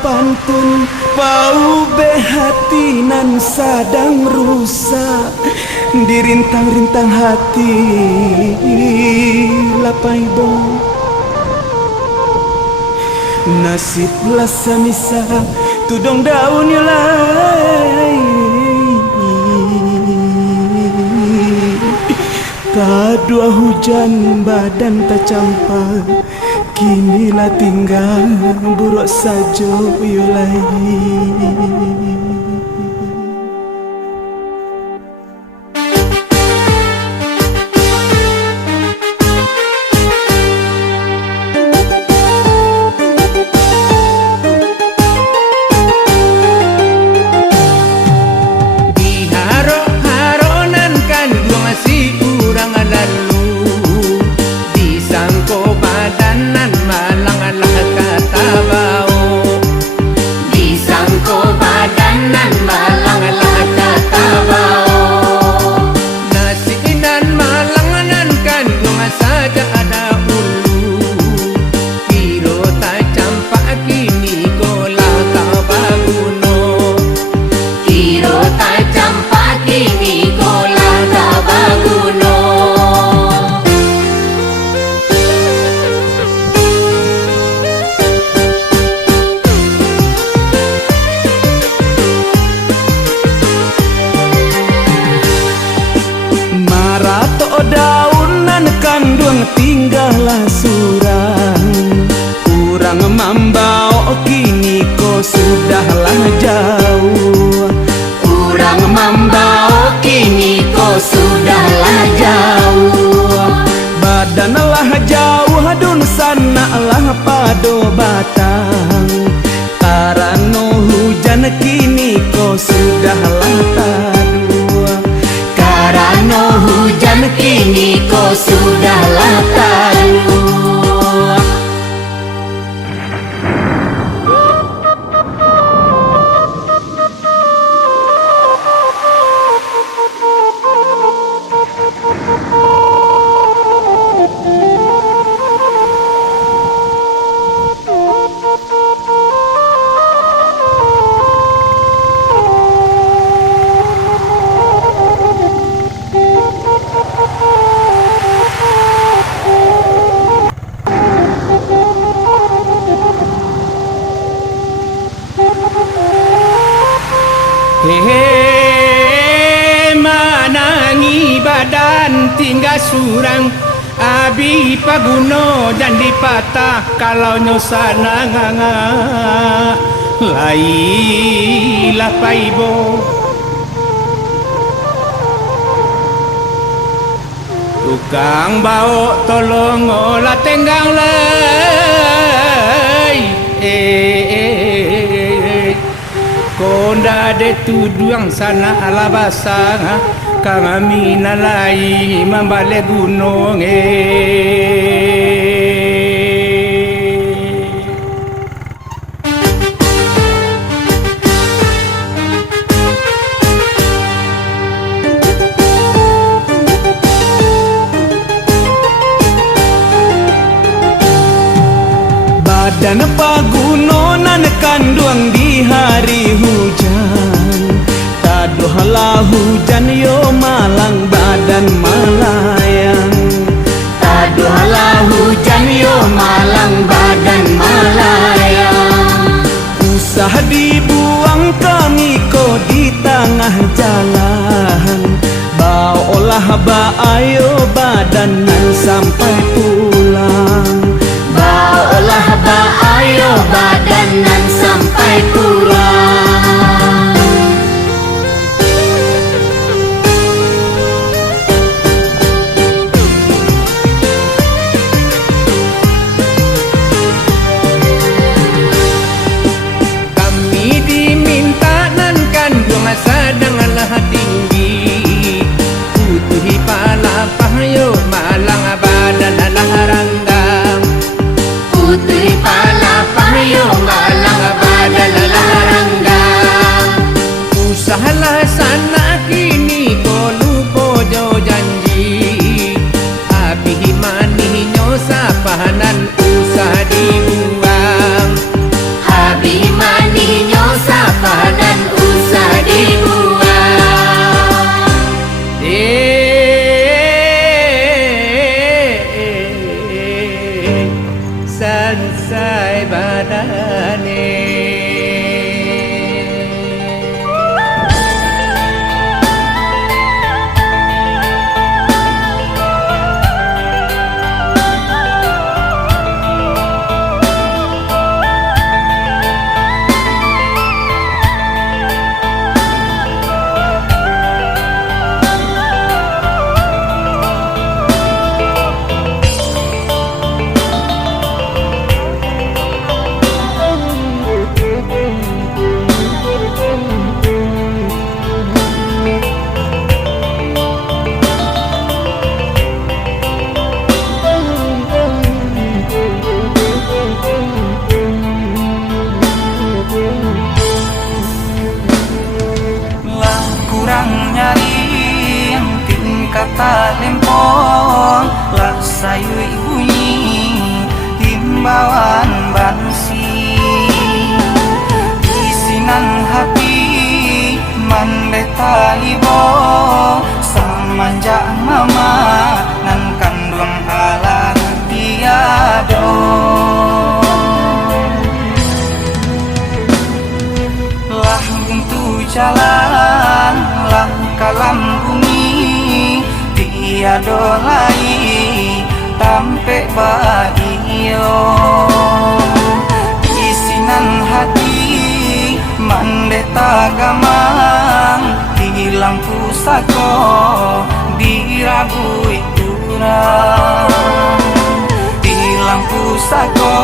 pantun pau behati nan sadang rusak dirintang-rintang hati lapai bo nasib lasamisa tudong daun yulai kadua hujan badan tak campak kini lah tinggal buruk saja yulai. Daunan kandung tinggallah surang urang mambao kini ko sudahlah jauh urang mambao kini ko sudahlah jauh badan lah jauh dun sana lah pado batang karena hujan kini ko sudahlah tadua karena hujan kini kau sudahlah tahu. Manangi badan tinggal surang abi paguno dan dipatah kalau nyosana nganga lai lapaibo tukang bau tolong olah tenggang lai konda de tuduang sana alabasa kami nalai membalik gunung badan pagunonan kanduang di hari hujan taduhalah hujan yo malang badan malayang taduhalah hujan yo malang badan malayang usah dibuang kami ko di tengah jalan baolah ayo badanan sampai pulang baolah ayo badanan sampai pulang. Kami diminta nan kandung sadanglah tinggi utuhi pala pahayo malang badan laranggang utuhi pala pahayo malang badan laranggang usahalah sana kini ko lupo jo janji api manihinyo sa pahanan usah dibuang api talempong lah sayu bunyi himbauan bansi isinan hati mandeta ibo samanja mama nan kandung ala tiado lah buntu jalan lah kalam bumi tiado lai tampe baio isinan hati mandeta gamang di lampu sako dirabui urang di lampu sako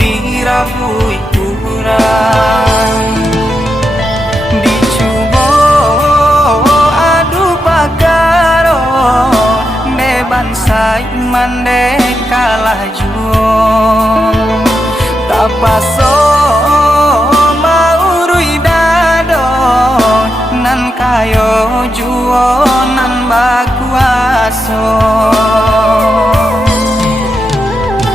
dirabui urang dicubo adu pagaro beban sai mandeka lah juo tapaso nan kayo juo nan bakuaso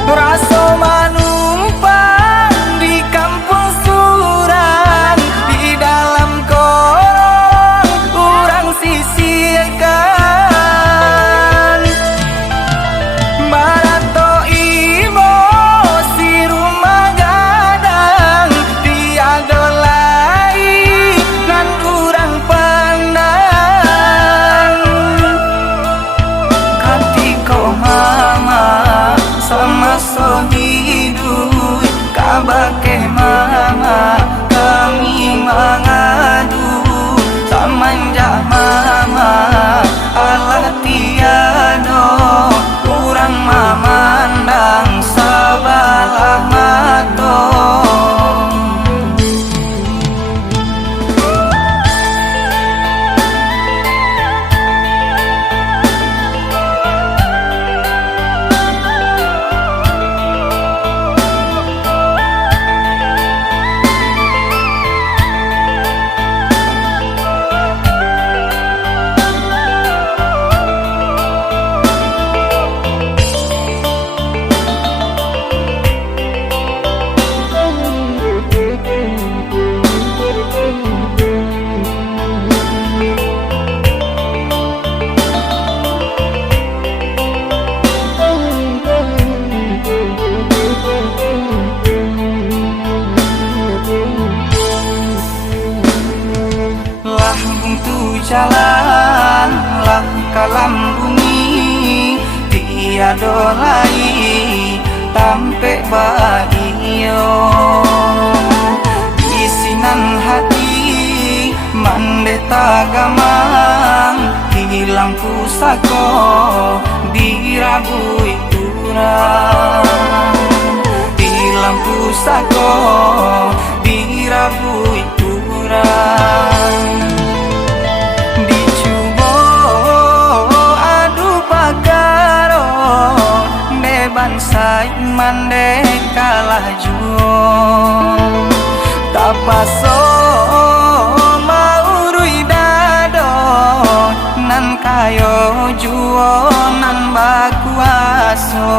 raso manumpang di kampung surang di dalam korong urang sisirkan barato ibo si rumah gadang tiada lai nan urang pandang katiko mama sama so hidup kabake mama kami mengadu samanja mama Allah tiado urang mamandang sabalah mato jalan lah kalam bumi tiado lai tampe baio isinan hati mandeta gamang di lampu sako dirabui urang di lampu sako dirabui urang beban sai mandeka lah juo tapaso maurui dado nan kayo juo nan bakuaso